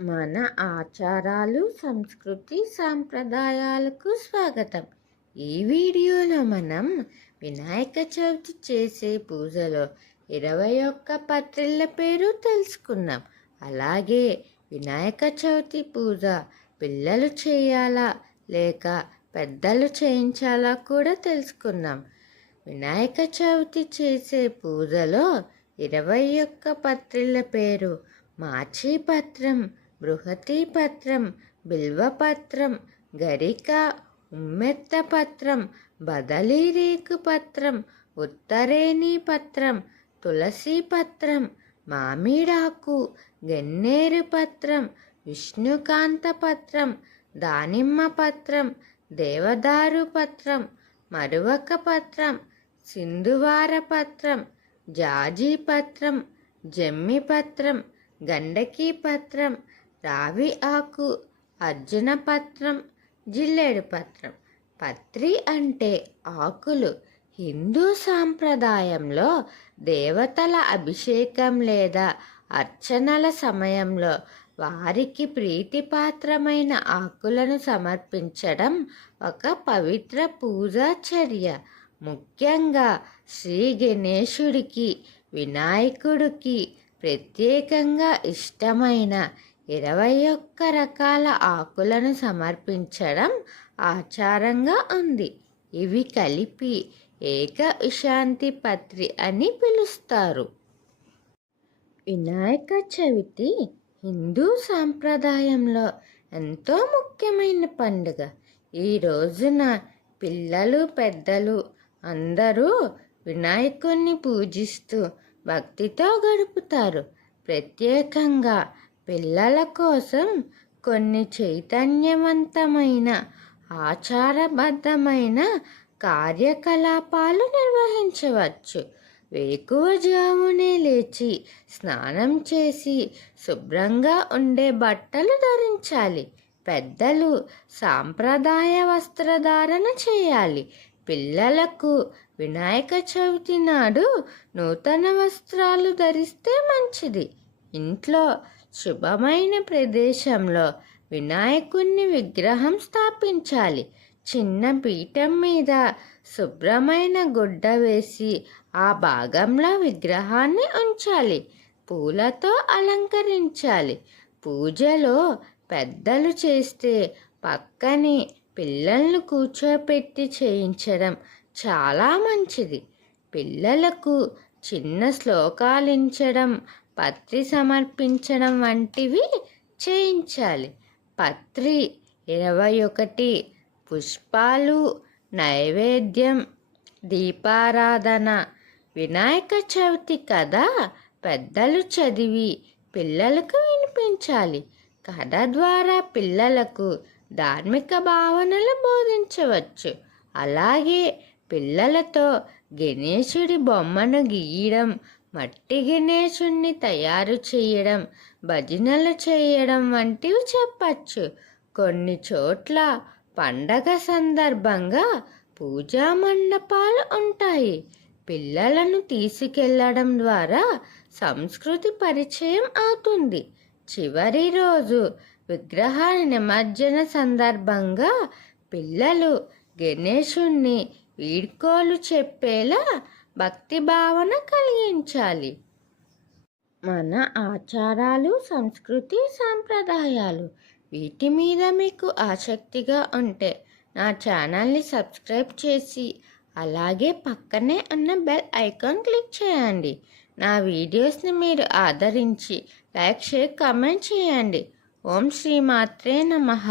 మన ఆచారాలు, సంస్కృతి, సాంప్రదాయాలకు స్వాగతం. ఈ వీడియోలో మనం వినాయక చవితి చేసే పూజలో 21 పత్రిళ్ళ పేరు తెలుసుకుందాం. అలాగే వినాయక చవితి పూజ పిల్లలు చేయాలా లేక పెద్దలు చేయించాలా కూడా తెలుసుకుందాం. వినాయక చవితి చేసే పూజలో 21 పత్రిళ్ళ పేరు: మాచీపత్రం, బృహతీపత్రం, బిల్వపత్రం, గరిక, ఉమ్మెత్తపత్రం, బదలీరేకుపత్రం, ఉత్తరేణీపత్రం, తులసీపత్రం, మామిడాకు, గన్నేరుపత్రం, విష్ణుకాంతపత్రం, దానిమ్మపత్రం, దేవదారుపత్రం, మరువకపత్రం, సింధువారపత్రం, జాజీపత్రం, జమ్మిపత్రం, గండకీపత్రం, రావి ఆకు, అర్జునపత్రం, జిల్లేడుపత్రం. పత్రి అంటే ఆకులు. హిందూ సాంప్రదాయంలో దేవతల అభిషేకం లేదా అర్చనల సమయంలో వారికి ప్రీతిపాత్రమైన ఆకులను సమర్పించడం ఒక పవిత్ర పూజా చర్య. ముఖ్యంగా శ్రీ గణేశుడికి, వినాయకుడికి ప్రత్యేకంగా ఇష్టమైన 21 రకాల ఆకులను సమర్పించడం ఆచారంగా ఉంది. ఇవి కలిపి ఏకవిశాంతి పత్రి అని పిలుస్తారు. వినాయక చవితి హిందూ సాంప్రదాయంలో ఎంతో ముఖ్యమైన పండుగ. ఈ రోజున పిల్లలు, పెద్దలు అందరూ వినాయకుణ్ణి పూజిస్తూ భక్తితో గడుపుతారు. ప్రత్యేకంగా పిల్లల కోసం కొన్ని చైతన్యవంతమైన, ఆచారబద్ధమైన కార్యకలాపాలు నిర్వహించవచ్చు. వేకువజామునే లేచి స్నానం చేసి శుభ్రంగా ఉండే బట్టలు ధరించాలి. పెద్దలు సాంప్రదాయ వస్త్రధారణ చేయాలి. పిల్లలకు వినాయక చవితి నాడు నూతన వస్త్రాలు ధరిస్తే మంచిది. ఇంట్లో శుభమైన ప్రదేశంలో వినాయకుని విగ్రహం స్థాపించాలి. చిన్న పీఠం మీద శుభ్రమైన గుడ్డ వేసి ఆ భాగంలో విగ్రహాన్ని ఉంచాలి. పూలతో అలంకరించాలి. పూజలో పెద్దలు చేస్తే పక్కనే పిల్లలను కూర్చోపెట్టి చేయించడం చాలా మంచిది. పిల్లలకు చిన్న శ్లోకాలించడం, పత్రి సమర్పించడం వంటివి చేయించాలి. పత్రి 21, పుష్పాలు, నైవేద్యం, దీపారాధన. వినాయక చవితి కథ పెద్దలు చదివి పిల్లలకు వినిపించాలి. కథ ద్వారా పిల్లలకు ధార్మిక భావనలు బోధించవచ్చు. అలాగే పిల్లలతో గణేశుడి బొమ్మను గీయడం, మట్టి గణేశుణ్ణి తయారు చేయడం, భజనలు చేయడం వంటివి చెప్పచ్చు. కొన్ని చోట్ల పండగ సందర్భంగా పూజా మండపాలు ఉంటాయి. పిల్లలను తీసుకెళ్లడం ద్వారా సంస్కృతి పరిచయం అవుతుంది. చివరి రోజు విగ్రహ నిమజ్జన సందర్భంగా పిల్లలు గణేశుణ్ణి వీడ్కోలు చెప్పేలా భక్తి భావన కలిగించాలి. మన ఆచారాలు, సంస్కృతి, సాంప్రదాయాలు వీటి మీద మీకు ఆసక్తిగా ఉంటే నా ఛానల్ని సబ్స్క్రైబ్ చేసి అలాగే పక్కనే ఉన్న బెల్ ఐకాన్ క్లిక్ చేయండి. నా వీడియోస్ని మీరు ఆదరించి లైక్, షేర్, కామెంట్ చేయండి. ఓం శ్రీ మాత్రే నమః.